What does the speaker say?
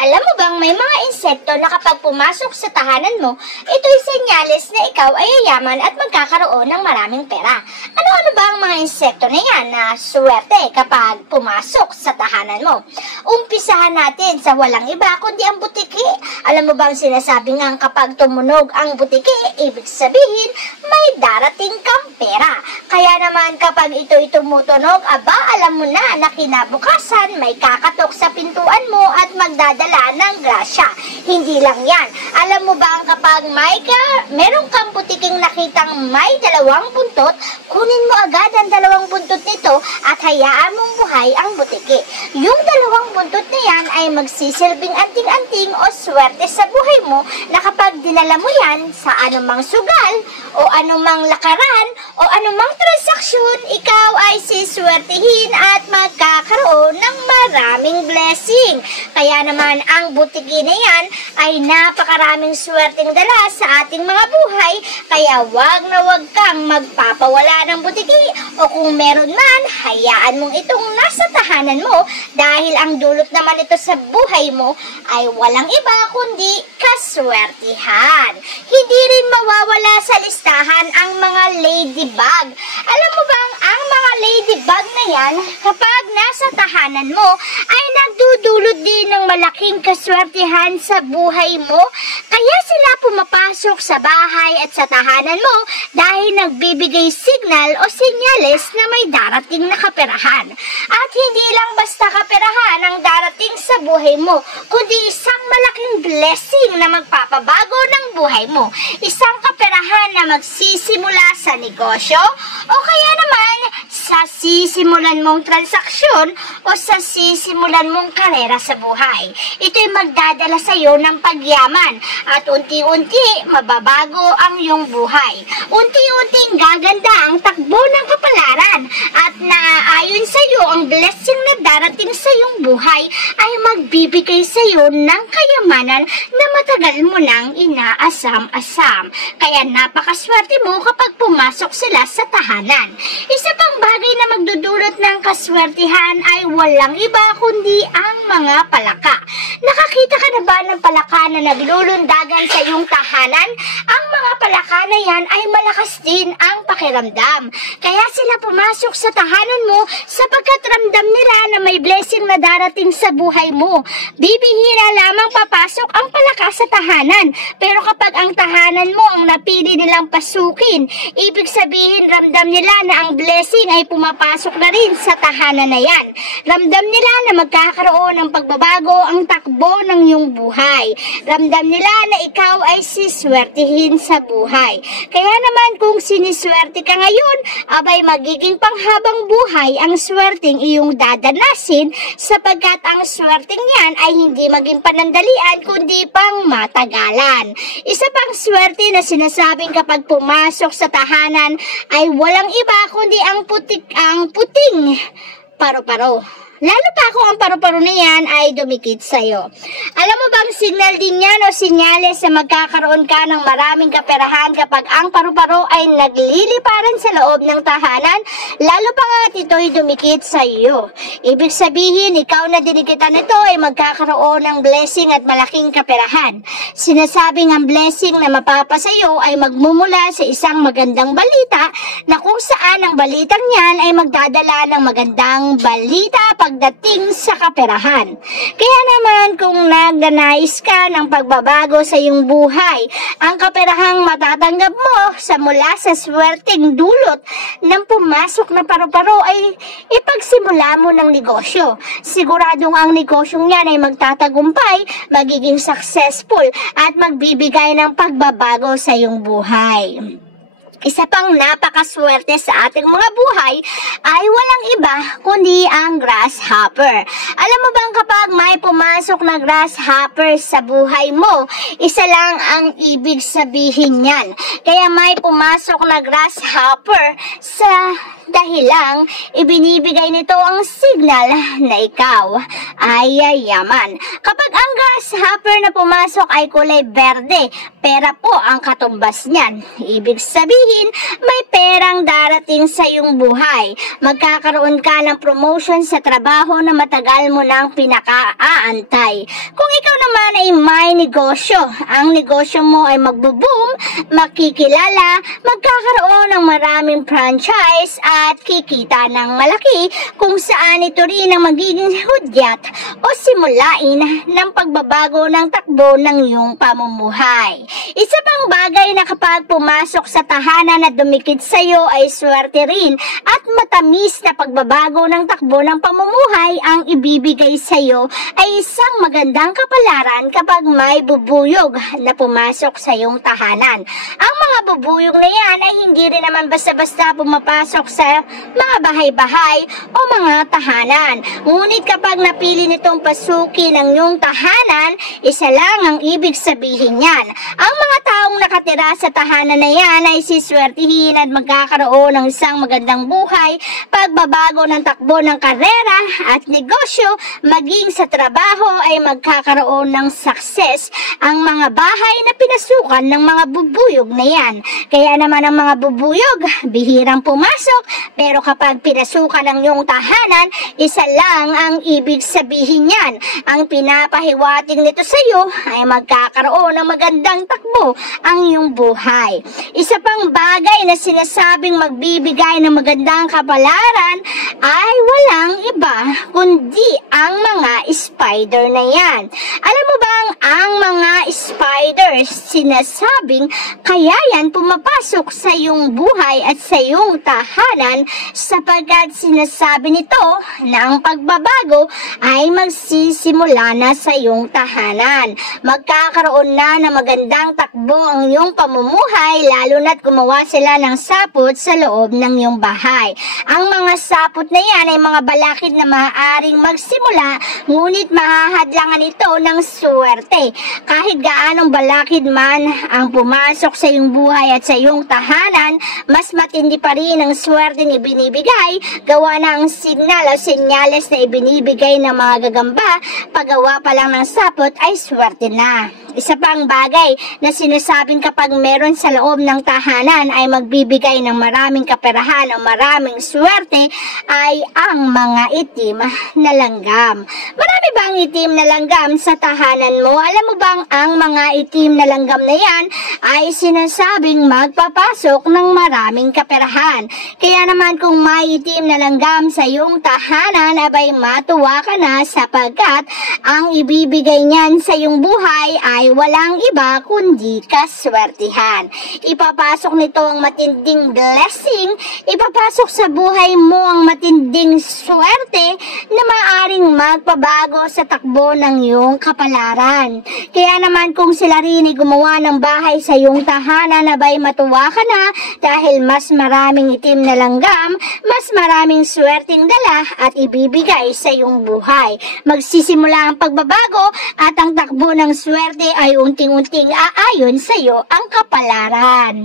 Alam mo bang may mga insekto na kapag pumasok sa tahanan mo, ito'y senyales na ikaw ay yayaman at magkakaroon ng maraming pera. Ano-ano ba ang mga insekto na yan na swerte kapag pumasok sa tahanan mo? Umpisahan natin sa walang iba kundi ang butiki. Alam mo bang sinasabi nga kapag tumunog ang butiki, ibig sabihin may darating kang pera. Kaya naman kapag ito'y tumutunog, alam mo na kinabukasan may kakatok sa pintuan mo at magdadala ng grasya. Hindi lang yan. Alam mo ba kapag meron kang butiking nakitang may dalawang buntot, kunin mo agad ang dalawang buntot nito at hayaan mong buhay ang butiki. Yung dalawang buntot na yan ay magsisilbing anting-anting o swerte sa buhay mo na kapag dinala mo yan sa anumang sugal o anumang lakaran o anumang transaksyon, ikaw ay siswertihin at magkakaroon ng maraming blessing. Kaya naman ang butiki na yan ay napakaraming swerteng dala sa ating mga buhay, kaya wag na wag kang magpapawala ng butiki o kung meron man, hayaan mong itong nasa tahanan mo dahil ang dulot naman ito sa buhay mo ay walang iba kundi kaswertihan. Hindi rin mawawala sa listahan ang mga ladybug. Alam mo bang ang mga ladybug na yan kapag nasa tahanan mo ay nagdudulot din ng malaking kaswertihan sa buhay mo, kaya sila pumapasok sa bahay at sa tahanan mo dahil nagbibigay signal o senyales na may darating na kaperahan. At hindi lang basta kaperahan ang darating sa buhay mo, kundi isang malaking blessing na magpapabago ng buhay mo. Isang kaperahan na magsisimula sa negosyo o kaya naman sa sisimulan mong transaksyon o sa sisimulan mong karera sa buhay. Ito'y magdadala sa iyo ng pagyaman at unti-unti mababago ang iyong buhay. Unti-unting gaganda ang takbo ng kapalaran at naaayon sa iyo ang blessing na darating sa iyong buhay ay magbibigay sa iyo ng kayamanan na matagal mo nang inaasam-asam. Kaya napakaswerte mo kapag pumasok sila sa tahanan. Isa pang bagay na magdudulot ng kaswertihan ay walang iba kundi ang mga palaka. Nakakita ka na ba ng palaka na naglulundagan sa iyong tahanan? Ang mga palaka na yan ay malakas din ang pakiramdam. Kaya sila pumasok sa tahanan mo sapagkat ramdam nila na may blessing na darating sa buhay mo. Bibihira lamang papasok ang palaka sa tahanan. Pero kapag ang tahanan mo ang napili nilang pasukin, ibig sabihin ramdam nila na ang blessing ay pumapasok na rin sa tahanan na yan. Ramdam nila na magkakaroon ng pagbabago ang takbo ng iyong buhay. Ramdam nila na ikaw ay siswertihin sa buhay. Kaya naman kung siniswerte ka ngayon, abay magiging panghabang buhay ang swerteng iyong dadanasin sapagkat ang swerteng yan ay hindi maging panandalian kundi pang matagalan. Isa pang swerte na sinasabing kapag pumasok sa tahanan ay walang iba kundi ang puting paro-paro. Lalo pa kung ang paru-paro na yan ay dumikit sa'yo. Alam mo bang signal din yan o sinyales na magkakaroon ka ng maraming kaperahan kapag ang paru-paro ay nagliliparan sa loob ng tahanan? Lalo pa nga at ito'y dumikit sa iyo. Ibig sabihin, ikaw na dinikitan nito ay magkakaroon ng blessing at malaking kaperahan. Sinasabing ang blessing na mapapasayo ay magmumula sa isang magandang balita na kung saan ang balitang yan ay magdadala ng magandang balita pagdating sa kaperahan. Kaya naman kung nagnanais ka ng pagbabago sa iyong buhay, ang kaperahang matatanggap mo mula sa swerteng dulot ng pumasok na paru-paro ay ipagsimula mo ng negosyo. Siguradong ang negosyong yan ay magtatagumpay, magiging successful at magbibigay ng pagbabago sa iyong buhay. Isa pang napakaswerte sa ating mga buhay ay walang iba kundi ang grasshopper. Alam mo bang kapag may pumasok na grasshopper sa buhay mo, isa lang ang ibig sabihin niyan. Kaya may pumasok na grasshopper sa dahilang ibinibigay nito ang signal na ikaw ay yayaman. Kapag ang grasshopper na pumasok ay kulay berde. Pera po ang katumbas niyan. Ibig sabihin, may perang darating sa iyong buhay. Magkakaroon ka ng promotion sa trabaho na matagal mo nang pinaka-aantay. Kung ikaw naman ay may negosyo, ang negosyo mo ay magbo-boom, makikilala, magkakaroon ng maraming franchise at kikita ng malaki kung saan ito rin ang magiging hudyat o simulain ng pagbabago ng takbo ng iyong pamumuhay. Isa pang bagay na kapag pumasok sa tahanan na dumikit sa iyo ay swerte rin at matamis na pagbabago ng takbo ng pamumuhay ang ibibigay sa iyo ay isang magandang kapalaran kapag may bubuyog na pumasok sa iyong tahanan. Ang mga bubuyog na yan ay hindi rin naman basta-basta pumapasok sa mga bahay-bahay o mga tahanan. Ngunit kapag napili nitong pasukin ang iyong tahanan, isa lang ang ibig sabihin yan. Ang mga taong nakatira sa tahanan na yan ay siswertihin at magkakaroon ng isang magandang buhay, pagbabago ng takbo ng karera at negosyo, maging sa trabaho ay magkakaroon ng success ang mga bahay na pinasukan ng mga bubuyog na yan. Kaya naman ang mga bubuyog, bihirang pumasok, pero kapag pinasukan ng iyong tahanan, isa lang ang ibig sabihin yan. Ang pinapahiwatig nito sa iyo ay magkakaroon ng magandang takbo ang iyong buhay. Isa pang bagay na sinasabing magbibigay ng magandang kapalaran ay walang iba kundi ang mga spider na yan. Alam mo bang ang mga spiders sinasabing kaya yan pumapasok sa iyong buhay at sa iyong tahanan sapagkat sinasabi nito na ang pagbabago ay magsisimula na sa iyong tahanan. Magkakaroon na ng magandang takbo ang iyong pamumuhay lalo na't gumawa sila ng sapot sa loob ng iyong bahay. Ang mga sapot na yan ay mga balakid na maaaring magsimula ngunit mahahadlangan ito ng swerte. Kahit gaanong balakid man ang pumasok sa iyong buhay at sa iyong tahanan, mas matindi pa rin ang swerte na ibinibigay gawa ng signal o senyales na ibinibigay ng mga gagamba. Paggawa pa lang ng sapot ay swerte na. Isa pang bagay na sinasabing kapag meron sa loob ng tahanan ay magbibigay ng maraming kaperahan o maraming swerte ay ang mga itim na langgam. Marami bang itim na langgam sa tahanan mo? Alam mo bang ang mga itim na langgam na yan ay sinasabing magpapasok ng maraming kaperahan. Kaya naman kung may itim na langgam sa iyong tahanan, abay matuwa ka na sapagkat ang ibibigay niyan sa iyong buhay ay walang iba kundi kaswertihan. Ipapasok nito ang matinding blessing, ipapasok sa buhay mo ang matinding swerte na maaring magpabago sa takbo ng iyong kapalaran. Kaya naman kung sila rin ay gumawa ng bahay sa iyong tahanan, abay matuwa ka na dahil mas maraming itim na langgam, mas maraming swerteng dala at ibibigay sa iyong buhay. Magsisimula ang pagbabago at ang takbo ng swerte ay unting-unting aayon sa iyo ang kapalaran.